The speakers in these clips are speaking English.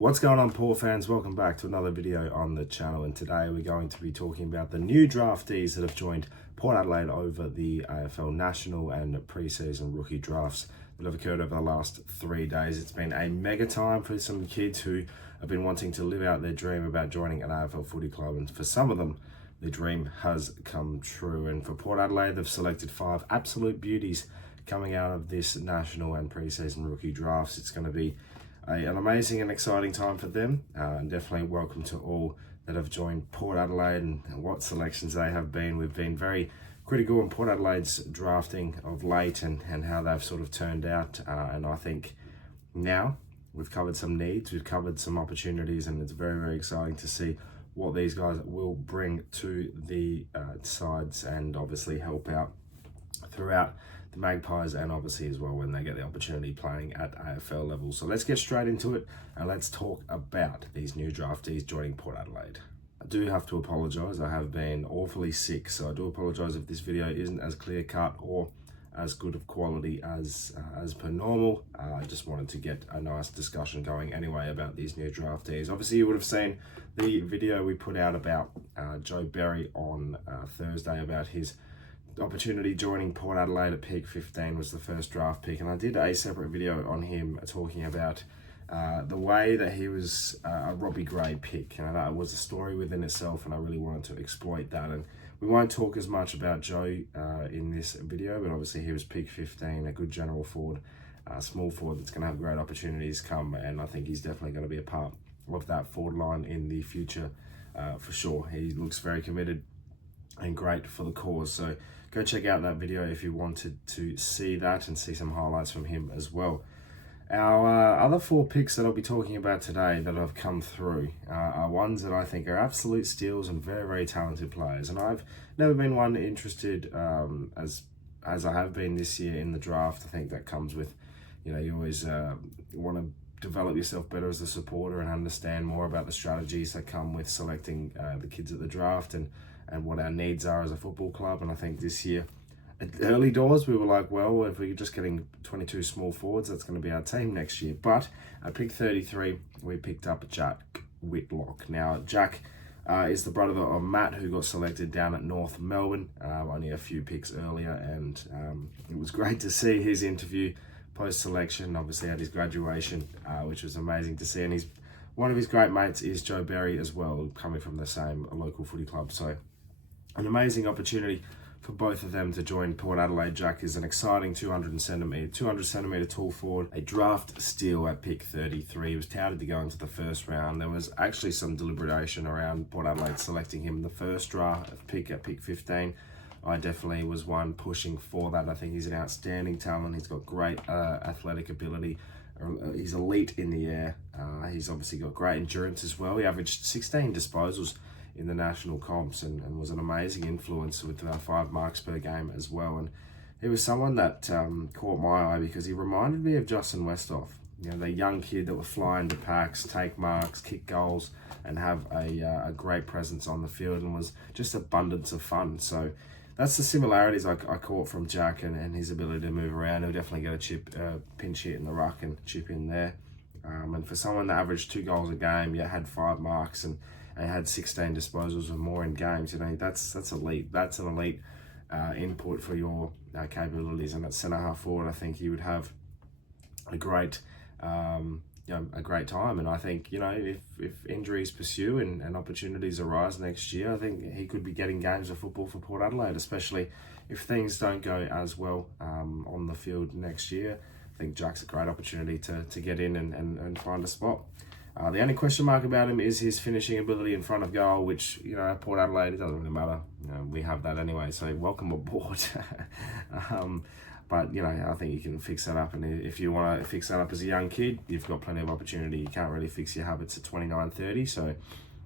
What's going on, Paw fans? Welcome back to another video on the channel, and today we're going to be talking about the new draftees that have joined Port Adelaide over the AFL National and pre-season rookie drafts that have occurred over the last 3 days. It's been a mega time for some kids who have been wanting to live out their dream about joining an AFL footy club, and for some of them, the dream has come true. And for Port Adelaide, they've selected 5 absolute beauties coming out of this national and pre-season rookie drafts. It's going to be an amazing and exciting time for them, and definitely welcome to all that have joined Port Adelaide and what selections they have been. We've been very critical on Port Adelaide's drafting of late and how they've sort of turned out, and I think now we've covered some needs, we've covered some opportunities, and it's very, very exciting to see what these guys will bring to the sides and obviously help out throughout the Magpies, and obviously as well when they get the opportunity playing at AFL level. So let's get straight into it and let's talk about these new draftees joining Port Adelaide. I do have to apologise, I have been awfully sick, so I do apologise if this video isn't as clear cut or as good of quality as per normal. I just wanted to get a nice discussion going anyway about these new draftees. Obviously you would have seen the video we put out about Joe Berry on Thursday about his opportunity joining Port Adelaide at pick 15, was the first draft pick, and I did a separate video on him talking about the way that he was a Robbie Gray pick, and that was a story within itself, and I really wanted to exploit that. And we won't talk as much about Joe in this video, but obviously he was pick 15, a good general forward, small forward that's going to have great opportunities come, and I think he's definitely going to be a part of that forward line in the future for sure. He looks very committed and great for the cause, so go check out that video if you wanted to see that and see some highlights from him as well. Our other 4 picks that I'll be talking about today that have come through are ones that I think are absolute steals and very, very talented players. And I've never been one interested as I have been this year in the draft. I think that comes with, you always want to develop yourself better as a supporter and understand more about the strategies that come with selecting the kids at the draft and what our needs are as a football club. And I think this year, at early doors, we were like, well, if we're just getting 22 small forwards, that's going to be our team next year. But at pick 33, we picked up Jack Whitlock. Now, Jack is the brother of Matt, who got selected down at North Melbourne only a few picks earlier, and it was great to see his interview post-selection, obviously at his graduation, which was amazing to see. And one of his great mates is Joe Berry as well, coming from the same local footy club. So an amazing opportunity for both of them to join Port Adelaide. Jack is an exciting 200 centimetre tall forward, a draft steal at pick 33. He was touted to go into the first round. There was actually some deliberation around Port Adelaide selecting him in the first draft pick at pick 15. I definitely was one pushing for that. I think he's an outstanding talent. He's got great athletic ability. He's elite in the air. He's obviously got great endurance as well. He averaged 16 disposals in the national comps and was an amazing influence with 5 marks per game as well. And he was someone that caught my eye because he reminded me of Justin Westhoff. The young kid that would fly into packs, take marks, kick goals, and have a great presence on the field, and was just abundance of fun. So that's the similarities I caught from Jack and his ability to move around. He'll definitely get a pinch hit in the ruck and chip in there. And for someone that averaged 2 goals a game, had 5 marks and had 16 disposals or more in games, that's elite. That's an elite input for your capabilities. And at centre half forward, I think he would have a great time. And I think, if injuries pursue and opportunities arise next year, I think he could be getting games of football for Port Adelaide, especially if things don't go as well on the field next year. I think Jack's a great opportunity to get in and find a spot. The only question mark about him is his finishing ability in front of goal, which, at Port Adelaide, it doesn't really matter. We have that anyway, so welcome aboard. But, I think you can fix that up. And if you want to fix that up as a young kid, you've got plenty of opportunity. You can't really fix your habits at 29, 30. So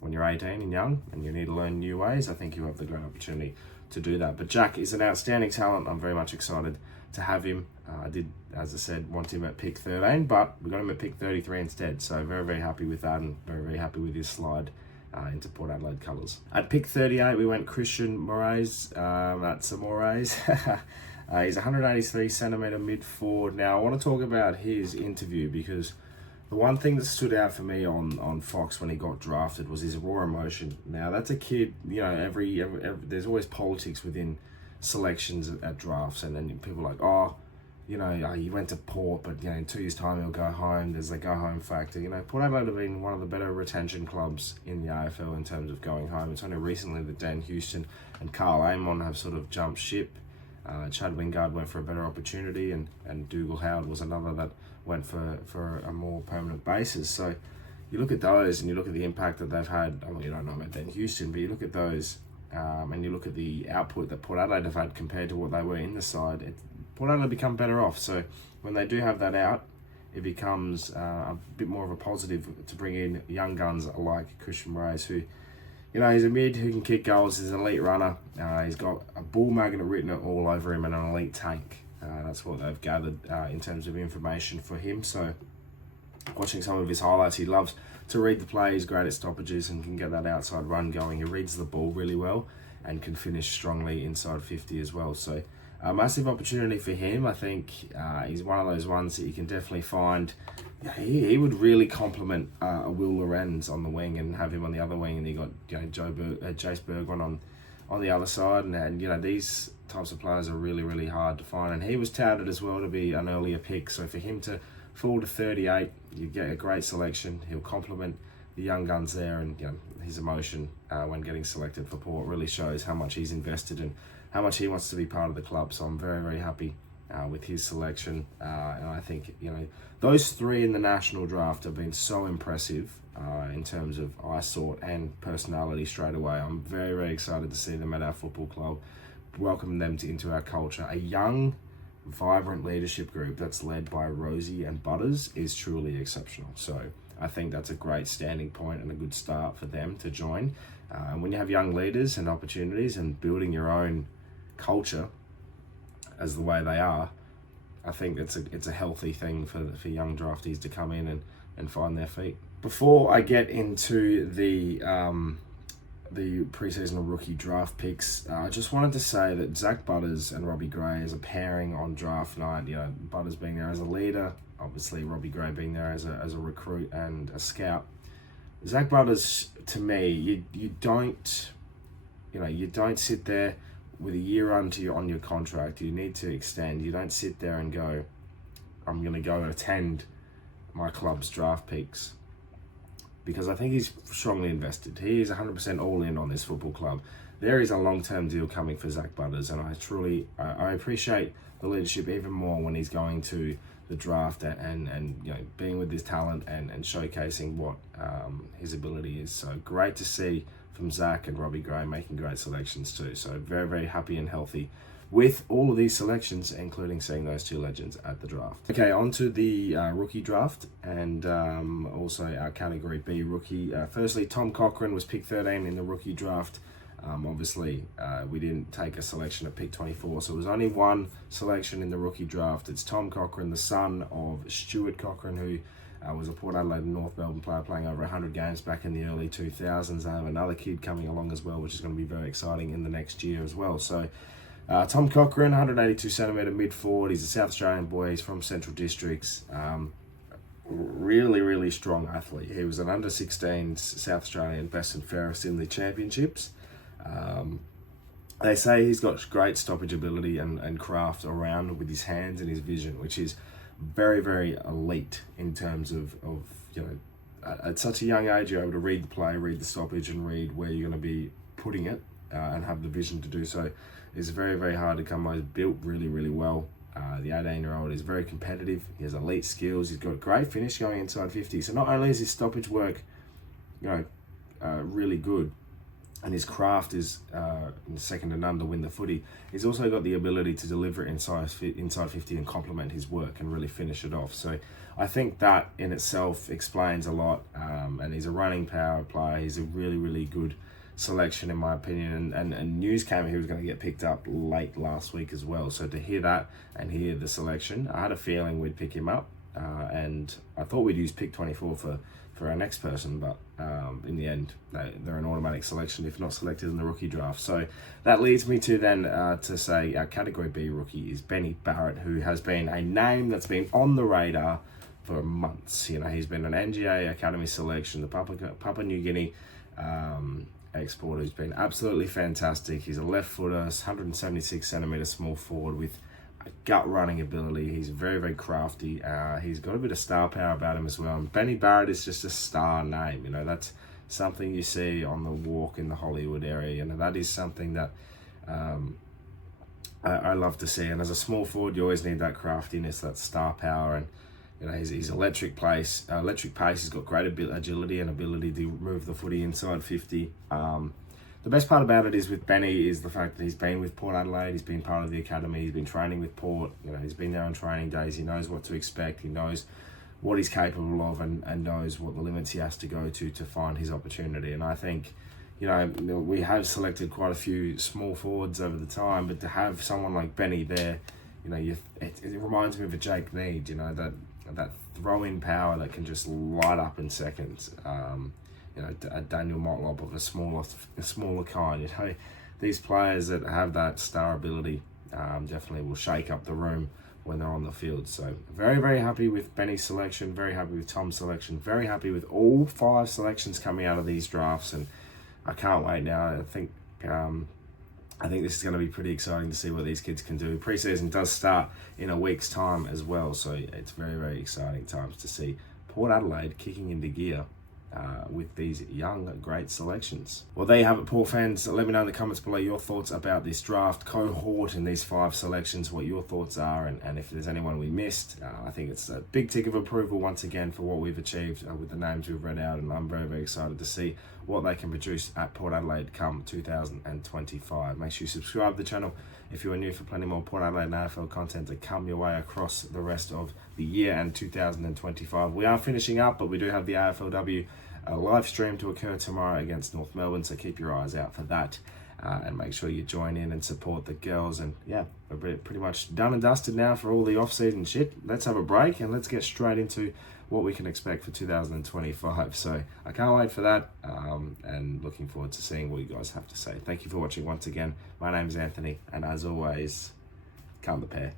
when you're 18 and young and you need to learn new ways, I think you have the great opportunity to do that. But Jack is an outstanding talent. I'm very much excited to have him. I did, as I said, want him at pick 13, but we got him at pick 33 instead. So very, very happy with that, and very, very happy with his slide into Port Adelaide colours. At pick 38, we went Christian Moraes. That's a Moraes. He's 183 centimetre mid forward. Now, I want to talk about his interview because The one thing that stood out for me on Fox when he got drafted was his raw emotion. Now, that's a kid, every there's always politics within selections at drafts, and then people are like, oh, he went to Port, but in 2 years' time he'll go home. There's the go home factor. Port Adelaide have been one of the better retention clubs in the AFL in terms of going home. It's only recently that Dan Houston and Carl Amon have sort of jumped ship. Chad Wingard went for a better opportunity, and Dougal Howard was another that went for a more permanent basis. So you look at those and you look at the impact that they've had. I mean, you don't know about Dan Houston, but you look at those and you look at the output that Port Adelaide have had compared to what they were in the side. Port Adelaide become better off. So when they do have that out, it becomes a bit more of a positive to bring in young guns like Christian Rays, who, he's a mid who can kick goals. He's an elite runner. He's got a bull magnet written all over him and an elite tank. That's what they've gathered in terms of information for him. So watching some of his highlights, he loves to read the play. He's great at stoppages and can get that outside run going. He reads the ball really well and can finish strongly inside 50 as well. So a massive opportunity for him. I think he's one of those ones that you can definitely find. He would really complement a Will Lorenz on the wing and have him on the other wing, and you got Jace Bergwijn on the other side, and these types of players are really, really hard to find. And he was touted as well to be an earlier pick, so for him to fall to 38, you get a great selection. He'll complement the young guns there, and his emotion when getting selected for Port really shows how much he's invested and how much he wants to be part of the club. So I'm very, very happy with his selection, and I think those three in the national draft have been so impressive in terms of eyesore and personality straight away. I'm very, very excited to see them at our football club, welcome them into our culture. A young, vibrant leadership group that's led by Rosie and Butters is truly exceptional. So I think that's a great standing point and a good start for them to join. And when you have young leaders and opportunities and building your own culture as the way they are, I think it's a healthy thing for young draftees to come in and find their feet. Before I get into the preseason rookie draft picks, I just wanted to say that Zach Butters and Robbie Gray as a pairing on draft night, Butters being there as a leader, obviously Robbie Gray being there as a recruit and a scout. Zach Butters, to me, you don't sit there with a year on your contract. You need to extend. You don't sit there and go, I'm going to go and attend my club's draft picks, because I think he's strongly invested. He is 100% all in on this football club. There is a long-term deal coming for Zach Butters, and I appreciate the leadership even more when he's going to the draft and being with his talent and showcasing what his ability is. So great to see from Zach and Robbie Gray making great selections too. So very, very happy and healthy with all of these selections, including seeing those two legends at the draft. Okay, on to the rookie draft and also our Category B rookie. Firstly, Tom Cochrane was pick 13 in the rookie draft. Obviously, we didn't take a selection at pick 24, so it was only one selection in the rookie draft. It's Tom Cochrane, the son of Stuart Cochrane, who was a Port Adelaide and North Melbourne player playing over 100 games back in the early 2000s. They have another kid coming along as well, which is going to be very exciting in the next year as well. So Tom Cochrane, 182 centimetre mid-forward. He's a South Australian boy. He's from Central Districts. Really, really strong athlete. He was an under-16s South Australian best and fairest in the championships. They say he's got great stoppage ability and craft around with his hands and his vision, which is very, very elite in terms of at such a young age, you're able to read the play, read the stoppage, and read where you're going to be putting it and have the vision to do so. It's very, very hard to come by. He's built really, really well. The 18-year-old is very competitive. He has elite skills. He's got a great finish going inside 50. So not only is his stoppage work, really good, and his craft is second to none to win the footy, he's also got the ability to deliver it inside 50 and complement his work and really finish it off. So I think that in itself explains a lot, and he's a running power player. He's a really, really good selection in my opinion, and news came he was going to get picked up late last week as well. So to hear that and hear the selection, I had a feeling we'd pick him up, and I thought we'd use pick 24 for our next person, but in the end, they're an automatic selection if not selected in the rookie draft. So that leads me to then to say our Category B rookie is Benny Barrett, who has been a name that's been on the radar for months. You know, he's been an NGA Academy selection, the Papua New Guinea exporter, who's been absolutely fantastic. He's a left footer, 176 centimeter small forward with a gut running ability. He's very, very crafty. He's got a bit of star power about him as well. And Benny Barrett is just a star name. You know, that's something you see on the walk in the Hollywood area. You know, that is something that I love to see. And as a small forward, you always need that craftiness, that star power, and you know, he's electric pace. He's got great agility and ability to move the footy inside 50. The best part about it is with Benny is the fact that he's been with Port Adelaide. He's been part of the academy. He's been training with Port. You know, he's been there on training days. He knows what to expect. He knows what he's capable of, and knows what the limits he has to go to find his opportunity. And I think, you know, we have selected quite a few small forwards over the time, but to have someone like Benny there, you know, it reminds me of a Jake Need. You know, that throw-in power that can just light up in seconds. You know, a Daniel Motlop of a smaller kind. You know, these players that have that star ability definitely will shake up the room when they're on the field. So very, very happy with Benny's selection. Very happy with Tom's selection. Very happy with all 5 selections coming out of these drafts, and I can't wait now. I think this is going to be pretty exciting to see what these kids can do. Preseason does start in a week's time as well, so it's very, very exciting times to see Port Adelaide kicking into gear with these young, great selections. Well, there you have it, Port fans. Let me know in the comments below your thoughts about this draft cohort and these 5 selections, what your thoughts are, and if there's anyone we missed. I think it's a big tick of approval once again for what we've achieved with the names we've read out, and I'm very, very excited to see what they can produce at Port Adelaide come 2025. Make sure you subscribe to the channel if you are new, for plenty more Port Adelaide and AFL content to come your way across the rest of the year and 2025. We are finishing up, but we do have the AFLW live stream to occur tomorrow against North Melbourne, so keep your eyes out for that, and make sure you join in and support the girls. And yeah, we're pretty much done and dusted now for all the off-season shit. Let's have a break and let's get straight into what we can expect for 2025. So I can't wait for that, and looking forward to seeing what you guys have to say. Thank you for watching once again. My name is Anthony, and as always, come the pair.